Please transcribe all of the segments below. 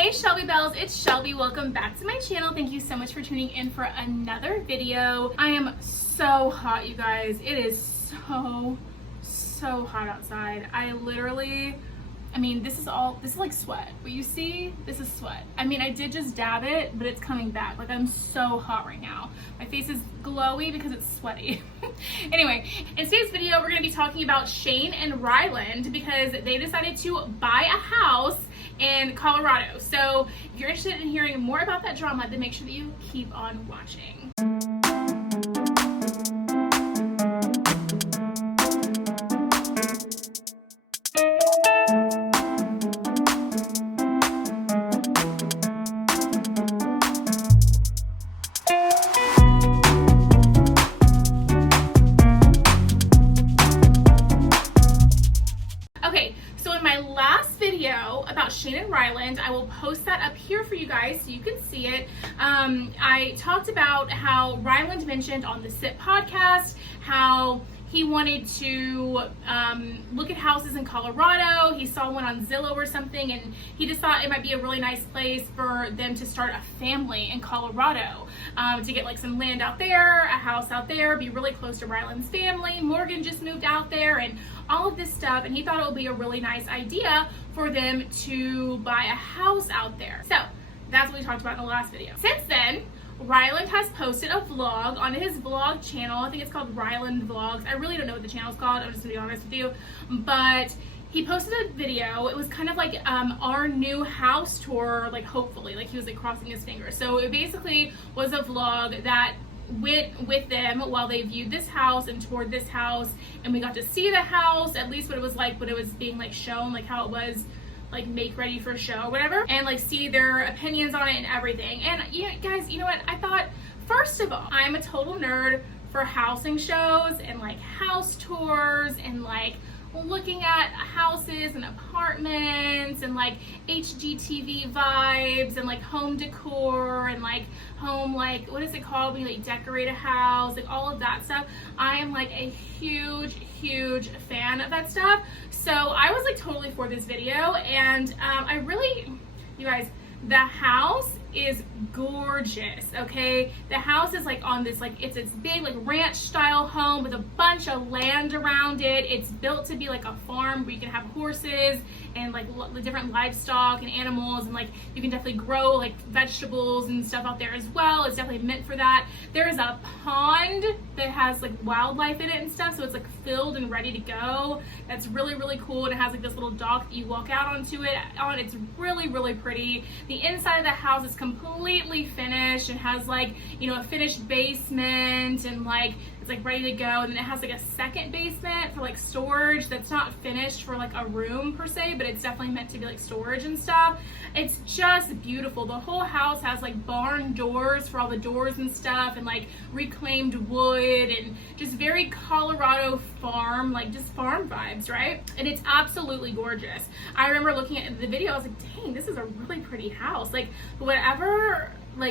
Hey Shelby Bells, it's Shelby. Welcome back to my channel. Thank you so much for tuning in for another video. I am so hot, you guys. It is so hot outside. This is like sweat. What you see, this is sweat. I did just dab it, but it's coming back. Like, I'm so hot right now. My face is glowy because it's sweaty. Anyway, in today's video, we're gonna be talking about Shane and Ryland because they decided to buy a house in Colorado. So if you're interested in hearing more about that drama, then make sure that you keep on watching. About Shane and Ryland, I will post that up here for you guys so you can see it. I talked about how Ryland mentioned on the SIP podcast how he wanted to look at houses in Colorado. He saw one on Zillow or something, and he just thought it might be a really nice place for them to start a family in Colorado, to get like some land out there, a house out there, be really close to Ryland's family. Morgan just moved out there and all of this stuff, and he thought it would be a really nice idea for them to buy a house out there. So that's what we talked about in the last video. Since then, Ryland has posted a vlog on his vlog channel. I think it's called Ryland Vlogs. I really don't know what the channel's called, I'm just gonna be honest with you. But he posted a video. It was kind of like our new house tour, like hopefully, like he was like crossing his fingers. So it basically was a vlog that went with them while they viewed this house and toured this house, and we got to see the house, at least what it was like when it was being like shown, like how it was like make ready for show or whatever, and like see their opinions on it and everything. And guys, you know what, I thought, first of all, I'm a total nerd for housing shows and like house tours and like looking at houses and apartments and like HGTV vibes and like home decor and like home, like what is it called when you like decorate a house, like all of that stuff. I am like a huge fan of that stuff. So I was like totally for this video, and you guys, the house is gorgeous, okay? The house is like on this, like it's this big like ranch style home with a bunch of land around it. It's built to be like a farm where you can have horses and like different livestock and animals, and like you can definitely grow like vegetables and stuff out there as well. It's definitely meant for that. There is a pond that has like wildlife in it and stuff, so it's like filled and ready to go. That's really cool, and it has like this little dock that you walk out onto it on. It's really pretty. The inside of the house is completely finished and has like, a finished basement, and like it's like ready to go. And then it has like a second basement for like storage that's not finished for like a room per se, but it's definitely meant to be like storage and stuff. It's just beautiful. The whole house has like barn doors for all the doors and stuff, and like reclaimed wood, and just very Colorado farm, like just farm vibes, right? And it's absolutely gorgeous. I remember looking at the video, I was like, dang, this is a really pretty house. Like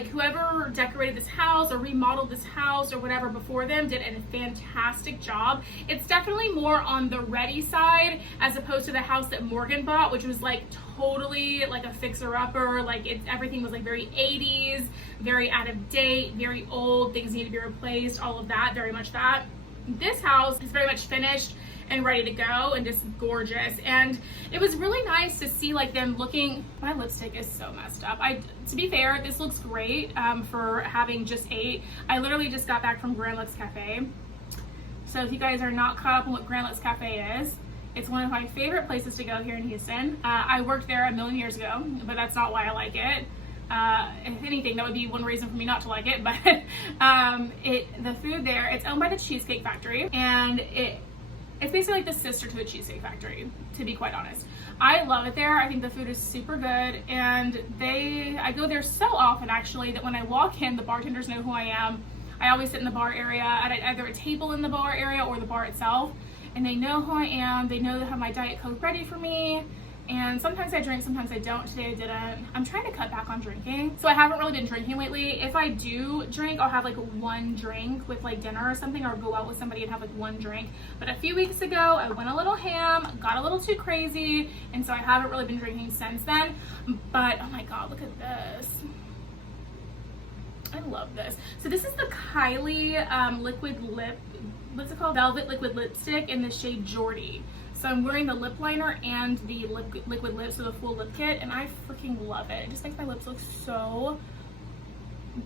whoever decorated this house or remodeled this house or whatever before them did a fantastic job. It's definitely more on the ready side as opposed to the house that Morgan bought, which was like totally like a fixer-upper. Like everything was like very 80s, very out of date, very old, things need to be replaced, all of that, very much that. This house is very much finished and ready to go and just gorgeous. And it was really nice to see like them looking. My lipstick is so messed up. To be fair, this looks great for having just ate. I literally just got back from Grand Lux Cafe. So if you guys are not caught up on what Grand Lux Cafe is, it's one of my favorite places to go here in Houston. I worked there a million years ago, but that's not why I like it. If anything, that would be one reason for me not to like it. But the food there, it's owned by the Cheesecake Factory, and it's basically like the sister to the Cheesecake Factory, to be quite honest. I love it there. I think the food is super good, and I go there so often actually that when I walk in, the bartenders know who I am. I always sit in the bar area at either a table in the bar area or the bar itself, and they know who I am. They know they have my Diet Coke ready for me, And sometimes I drink, sometimes I don't. Today I didn't. I'm trying to cut back on drinking. So I haven't really been drinking lately. If I do drink, I'll have like one drink with like dinner or something, or go out with somebody and have like one drink. But a few weeks ago, I went a little ham, got a little too crazy, and so I haven't really been drinking since then. But oh my God, look at this. I love this. So this is the Kylie liquid lip, what's it called? Velvet liquid lipstick in the shade Jordy. So I'm wearing the lip liner and the liquid lips, so the full lip kit, and I freaking love it. It just makes my lips look so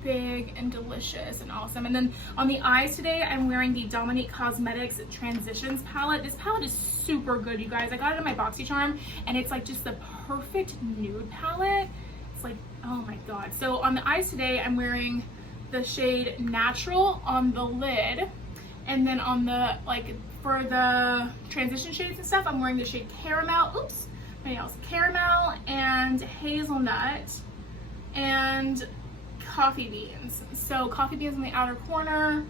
big and delicious and awesome. And then on the eyes today, I'm wearing the Dominique Cosmetics Transitions palette. This palette is super good, you guys. I got it in my BoxyCharm, and it's like just the perfect nude palette. It's like, oh my God. So on the eyes today, I'm wearing the shade Natural on the lid, and then on the, like, for the transition shades and stuff, I'm wearing the shade Caramel. Oops, my nails. Caramel and Hazelnut and Coffee Beans. So Coffee Beans in the outer corner,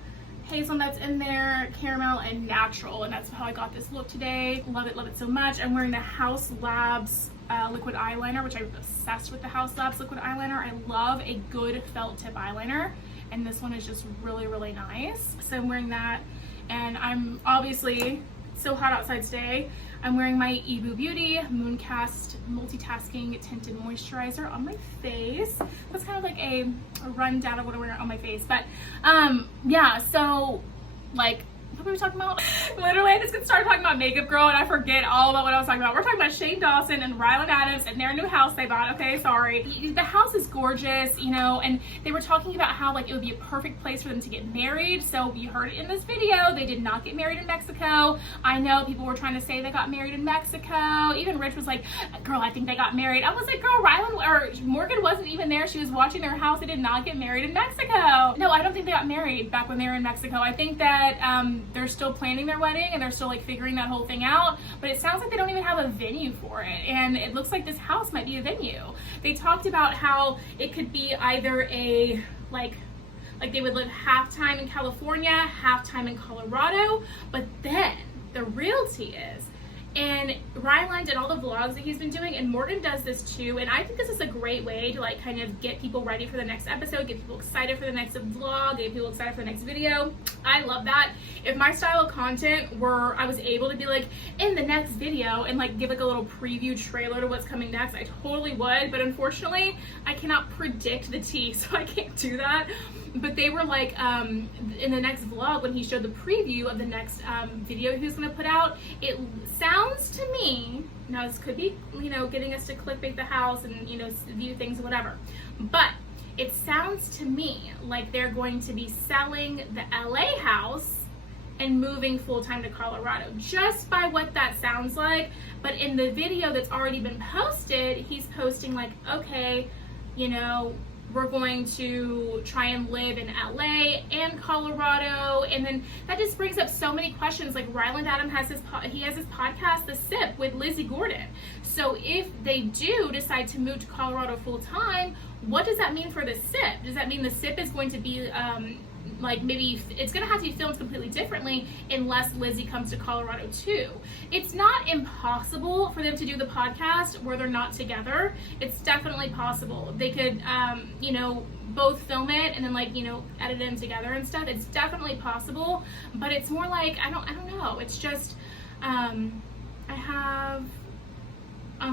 hazelnuts in there, caramel, and natural. And that's how I got this look today. Love it so much. I'm wearing the House Labs liquid eyeliner, which I'm obsessed with the House Labs liquid eyeliner. I love a good felt tip eyeliner, and this one is just really, really nice. So I'm wearing that. And I'm obviously so hot outside today. I'm wearing my Ebu Beauty Mooncast Multitasking Tinted Moisturizer on my face. That's kind of like a rundown of what I'm wearing on my face. But yeah, so like, what were we talking about? Literally, I just get started talking about Makeup Girl and I forget all about what I was talking about. We're talking about Shane Dawson and Ryland Adams and their new house they bought. Okay, sorry. The house is gorgeous, you know, and they were talking about how like it would be a perfect place for them to get married. So you heard it in this video. They did not get married in Mexico. I know people were trying to say they got married in Mexico. Even Rich was like, girl, I think they got married. I was like, girl, Ryland or Morgan wasn't even there. She was watching their house. They did not get married in Mexico. No, I don't think they got married back when they were in Mexico. I think that they're still planning their wedding and they're still like figuring that whole thing out, but it sounds like they don't even have a venue for it, and it looks like this house might be a venue. They talked about how it could be either a like they would live half time in California, half time in Colorado, but then the realty is, and Ryland and all the vlogs that he's been doing, and Morgan does this too, and I think this is a great way to like kind of get people ready for the next episode, get people excited for the next vlog, get people excited for the next video. I love that. If my style of content were, I was able to be like in the next video and like give like a little preview trailer to what's coming next, I totally would, but unfortunately I cannot predict the tea, so I can't do that. But they were like, in the next vlog, when he showed the preview of the next video he was gonna put out, it sounds to me, now this could be, you know, getting us to clickbait the house and, you know, view things, whatever, but it sounds to me like they're going to be selling the LA house and moving full-time to Colorado, just by what that sounds like. But in the video that's already been posted, he's posting like, okay, you know, we're going to try and live in LA and Colorado. And then that just brings up so many questions. Like Ryland Adam has his podcast, The Sip, with Lizzie Gordon. So if they do decide to move to Colorado full time, what does that mean for The Sip? Does that mean The Sip is going to be like maybe it's gonna have to be filmed completely differently unless Lizzie comes to Colorado too? It's not impossible for them to do the podcast where they're not together. It's definitely possible. They could, you know, both film it and then like, you know, edit it in together and stuff. It's definitely possible, but it's more like, I don't know. It's just, I'm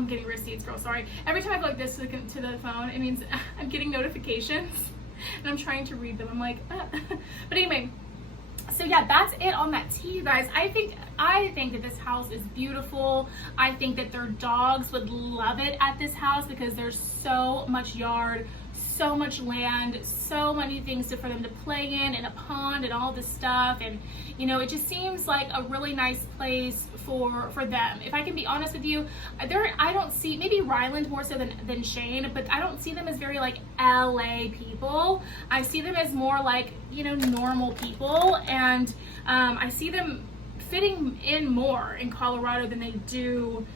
getting receipts, girl, sorry. Every time I go like this to the phone, it means I'm getting notifications. And I'm trying to read them. I'm like, but anyway, so yeah, that's it on that tea, you guys. I think that this house is beautiful. I think that their dogs would love it at this house because there's so much yard, so much land, so many things for them to play in, and a pond and all this stuff. And you know, it just seems like a really nice place for them. If I can be honest with you, I don't see, maybe Ryland more so than Shane, but I don't see them as very like LA people. I see them as more like, you know, normal people, and I see them fitting in more in Colorado than they do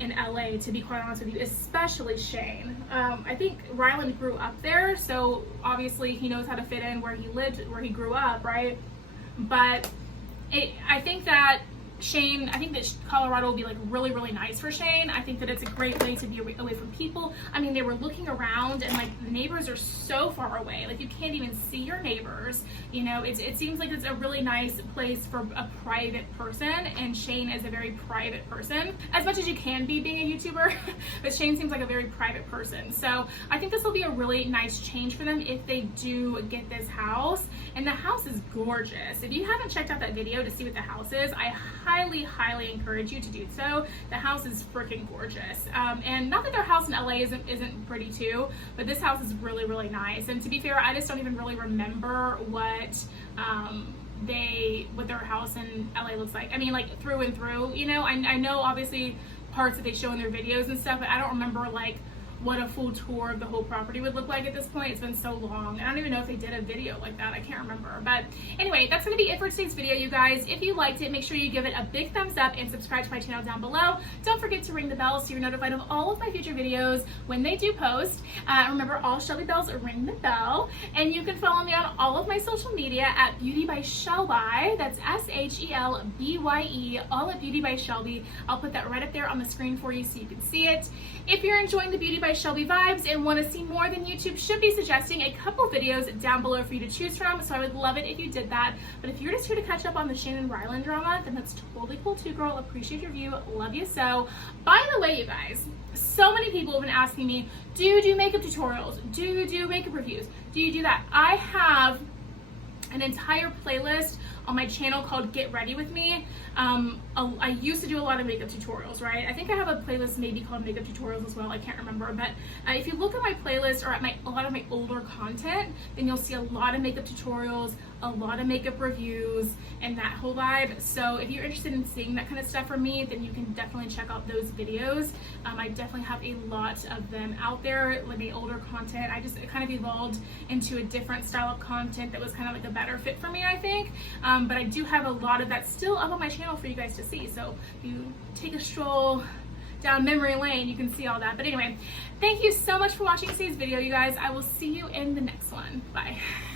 in LA, to be quite honest with you, especially Shane. I think Ryland grew up there, so obviously he knows how to fit in where he lived, where he grew up, right? But I think that Shane, I think that Colorado will be like really, really nice for Shane. I think that it's a great way to be away from people. I mean, they were looking around and like the neighbors are so far away. Like you can't even see your neighbors. You know, it seems like it's a really nice place for a private person, and Shane is a very private person. As much as you can be being a YouTuber, but Shane seems like a very private person. So I think this will be a really nice change for them if they do get this house. And the house is gorgeous. If you haven't checked out that video to see what the house is, I highly encourage you to do so. The house is freaking gorgeous. And not that their house in LA isn't pretty too, but this house is really, really nice. And to be fair, I just don't even really remember what their house in LA looks like. I mean, like through and through, you know, I know obviously parts that they show in their videos and stuff, but I don't remember like what a full tour of the whole property would look like at this point. It's been so long. I don't even know if they did a video like that. I can't remember. But anyway, that's going to be it for today's video, you guys. If you liked it, make sure you give it a big thumbs up and subscribe to my channel down below. Don't forget to ring the bell so you're notified of all of my future videos when they do post. Remember, all Shelby bells ring the bell. And you can follow me on all of my social media at Beauty by Shelby. That's ShelBye, all at Beauty by Shelby. I'll put that right up there on the screen for you so you can see it. If you're enjoying the Beauty by Shelby vibes and want to see more, then YouTube should be suggesting a couple videos down below for you to choose from, so I would love it if you did that. But if you're just here to catch up on the Shane and Ryland drama, then that's totally cool too, girl. Appreciate your view. Love you so. By the way, you guys, so many people have been asking me, do you do makeup tutorials? Do you do makeup reviews? Do you do that? I have an entire playlist on my channel called Get Ready With Me. I used to do a lot of makeup tutorials, right? I think I have a playlist maybe called Makeup Tutorials as well. I can't remember, but if you look at my playlist or at a lot of my older content, then you'll see a lot of makeup tutorials, a lot of makeup reviews, and that whole vibe. So if you're interested in seeing that kind of stuff from me, then you can definitely check out those videos. I definitely have a lot of them out there, like my older content. I just kind of evolved into a different style of content that was kind of like a better fit for me, I think. But I do have a lot of that still up on my channel for you guys to see. So if you take a stroll down memory lane, you can see all that. But anyway, thank you so much for watching today's video, you guys. I will see you in the next one. Bye.